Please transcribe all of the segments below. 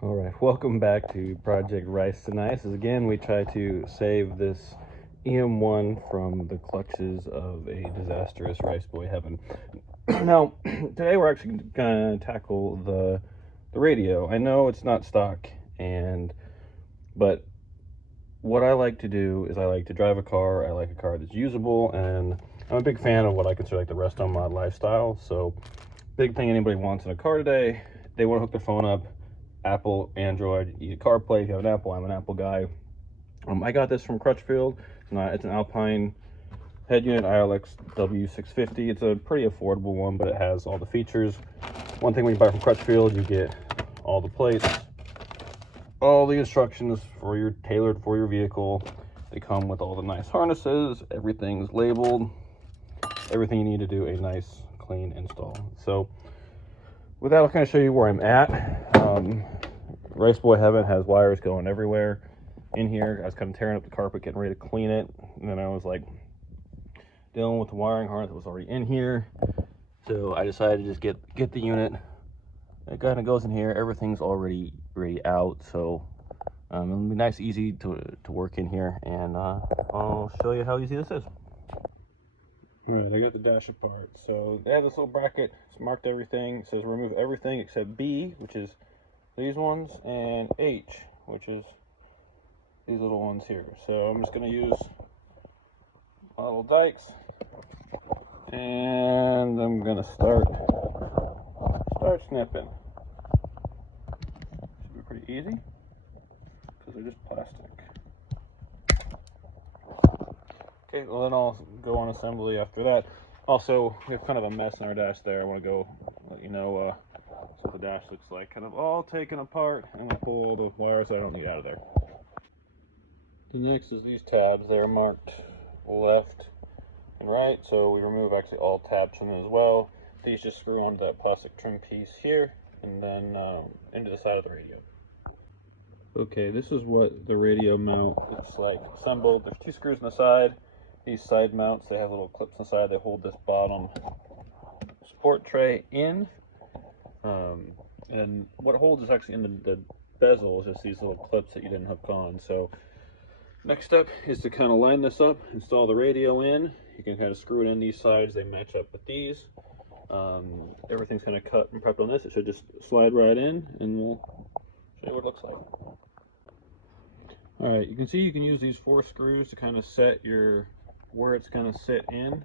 All right, welcome back to Project Rice to Nice. As again, we try to save this EM1 from the clutches of a disastrous rice boy heaven. Now, today we're actually gonna tackle the radio. I know it's not stock, but what I like to do is I like to drive a car. I like a car that's usable, and I'm a big fan of what I consider like the resto mod lifestyle. So, big thing anybody wants in a car today, they want to hook their phone up. Apple, Android, CarPlay. If you have an Apple, I'm an Apple guy. I got this from Crutchfield. It's an Alpine head unit ILX W650. It's a pretty affordable one, but it has all the features. One thing when you buy from Crutchfield, you get all the plates, all the instructions tailored for your vehicle. They come with all the nice harnesses. Everything's labeled. Everything you need to do a nice, clean install. So with that, I'll kind of show you where I'm at. Rice Boy Heaven has wires going everywhere in here. I was kind of tearing up the carpet, getting ready to clean it, and then I was like dealing with the wiring harness that was already in here. So I decided to just get the unit. It kind of goes in here. Everything's already out, so it'll be nice, easy to work in here, and I'll show you how easy this is. All right, I got the dash apart. So they have this little bracket. It's marked everything. It says remove everything except B, which is these ones, and H, which is these little ones here. So I'm just going to use my little dikes, and I'm going to start snipping. Should be pretty easy because they're just plastic. Okay, well then I'll go on assembly after that. Also, we have kind of a mess in our dash there. I want to go let you know what the dash looks like. Kind of all taken apart, and I'll pull all the wires I don't need out of there. The next is these tabs. They're marked left and right, so we remove actually all tabs from them as well. These just screw onto that plastic trim piece here, and then into the side of the radio. Okay, this is what the radio mount looks like assembled. There's two screws on the side. These side mounts, they have little clips on the side. They hold this bottom support tray in. And what it holds is actually in the bezel, is just these little clips that you didn't hook on. So next step is to kind of line this up, install the radio in. You can kind of screw it in these sides. They match up with these. Everything's kind of cut and prepped on this. It should just slide right in, and we'll show you what it looks like. All right, you can see you can use these 4 screws to kind of set where it's going to sit in,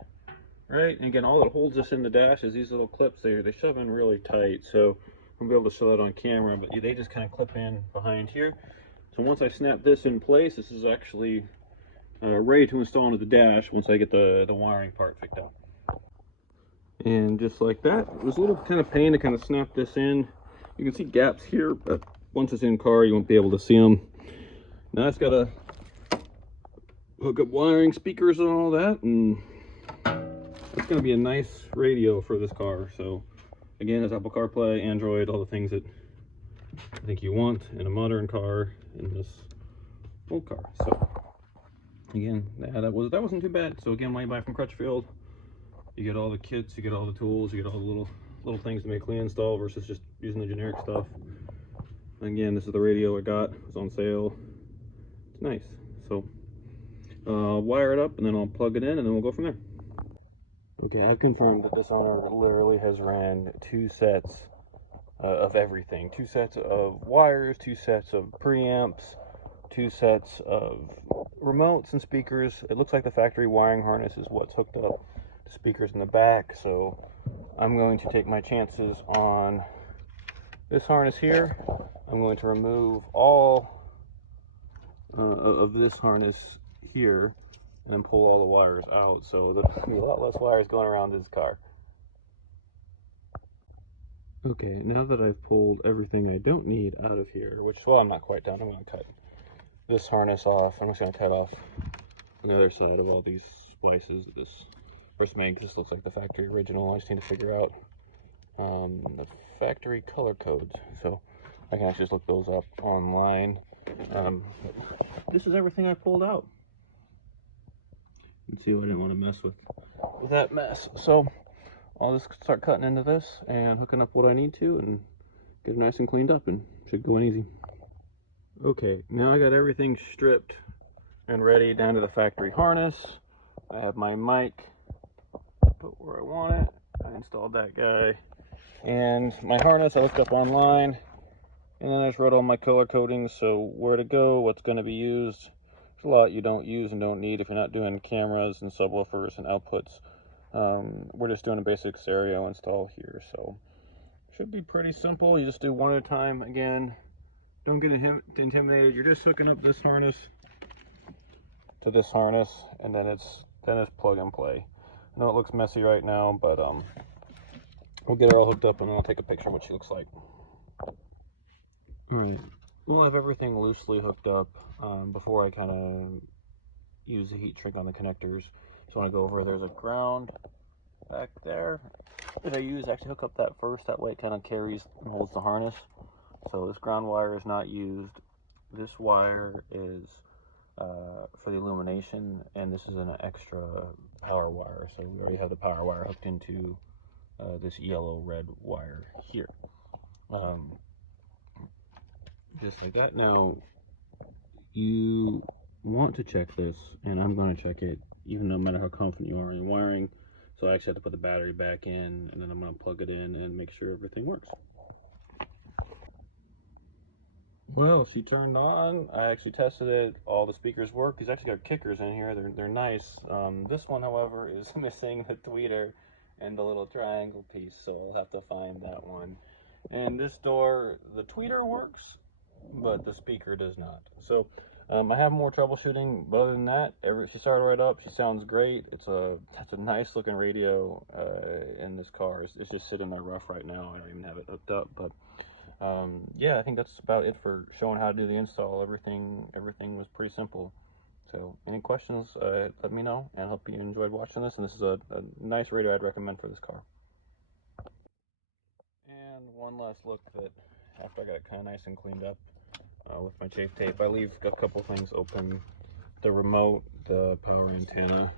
right? And again, all that holds this in the dash is these little clips. They shove in really tight, so I'm gonna be able to show that on camera, but they just kind of clip in behind here. So once I snap this in place, this is actually ready to install into the dash once I get the wiring part fixed out. And just like that, it was a little kind of pain to kind of snap this in. You can see gaps here, but once it's in car, you won't be able to see them. Now it's got to hook up wiring, speakers, and all that, and it's going to be a nice radio for this car. So again, it's Apple CarPlay, Android, all the things that I think you want in a modern car in this old car. So again, that wasn't too bad. So again, when you buy from Crutchfield, you get all the kits, you get all the tools, you get all the little things to make a clean install versus just using the generic stuff. And again, this is the radio I got. It's on sale. It's nice. So wire it up, and then I'll plug it in, and then we'll go from there. Okay, I've confirmed that this owner literally has ran 2 sets of everything. 2 sets of wires, 2 sets of preamps, 2 sets of remotes and speakers. It looks like the factory wiring harness is what's hooked up to speakers in the back, so I'm going to take my chances on this harness here. I'm going to remove all of this harness here and then pull all the wires out, so there'll be a lot less wires going around this car. Okay, now that I've pulled everything I don't need out of here, which, well, I'm not quite done. I'm going to cut this harness off. I'm just going to cut off on the other side of all these splices. This looks like the factory original. I just need to figure out the factory color codes, so I can actually just look those up online. This is everything I pulled out. You can see I didn't want to mess with that mess, so I'll just start cutting into this and hooking up what I need to and get it nice and cleaned up, and should go in easy. Okay, now I got everything stripped and ready down to the factory harness. I have my mic put where I want it. I installed that guy. And my harness I looked up online, and then I just wrote all my color codings, so where to go, what's going to be used. There's a lot you don't use and don't need if you're not doing cameras and subwoofers and outputs. We're just doing a basic stereo install here, so should be pretty simple. You just do one at a time. Again, don't get intimidated. You're just hooking up this harness to this harness, and then it's plug and play. I know it looks messy right now, but we'll get her all hooked up, and then I'll take a picture of what she looks like. Alright, we'll have everything loosely hooked up before I kind of use the heat shrink on the connectors. So I want to go over, there's a ground back there that I use. Actually hook up that first, that way it kind of carries and holds the harness. So this ground wire is not used. This wire is for the illumination, and this is an extra power wire. So we already have the power wire hooked into this yellow-red wire here. Just like that. Now, you want to check this, and I'm going to check it, even no matter how confident you are in wiring. So I actually have to put the battery back in, and then I'm going to plug it in and make sure everything works. Well, she turned on. I actually tested it. All the speakers work. He's actually got kickers in here. They're nice. This one, however, is missing the tweeter and the little triangle piece, so I'll have to find that one. And this door, the tweeter works, but the speaker does not. So I have more troubleshooting, but other than that, she started right up. She sounds great. It's a nice looking radio in this car. It's just sitting there rough right now. I don't even have it hooked up, but yeah, I think that's about it for showing how to do the install. Everything was pretty simple. So any questions, let me know, and I hope you enjoyed watching this. And this is a nice radio I'd recommend for this car. And one last look that after I got it kind of nice and cleaned up with my chafe tape, I leave a couple things open: the remote, the power antenna,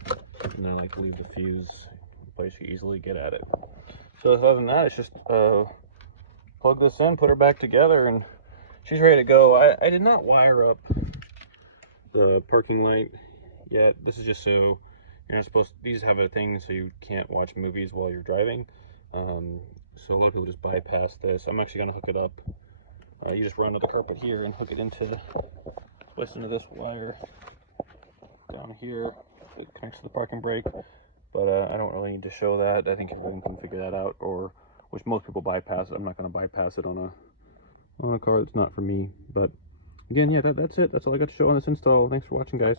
and then I like to leave the fuse in place you easily get at it. So other than that, it's just plug this in, put her back together, and she's ready to go. I did not wire up the parking light yet. This is just so you're not supposed to, these have a thing so you can't watch movies while you're driving. So a lot of people just bypass this. I'm actually going to hook it up. You just run to the carpet here and hook it into this wire down here. It connects to the parking brake, but I don't really need to show that. I think everyone can figure that out, or which most people bypass it. I'm not going to bypass it on a car that's not for me. But again, yeah, that's it. That's all I got to show on this install. Thanks for watching, guys.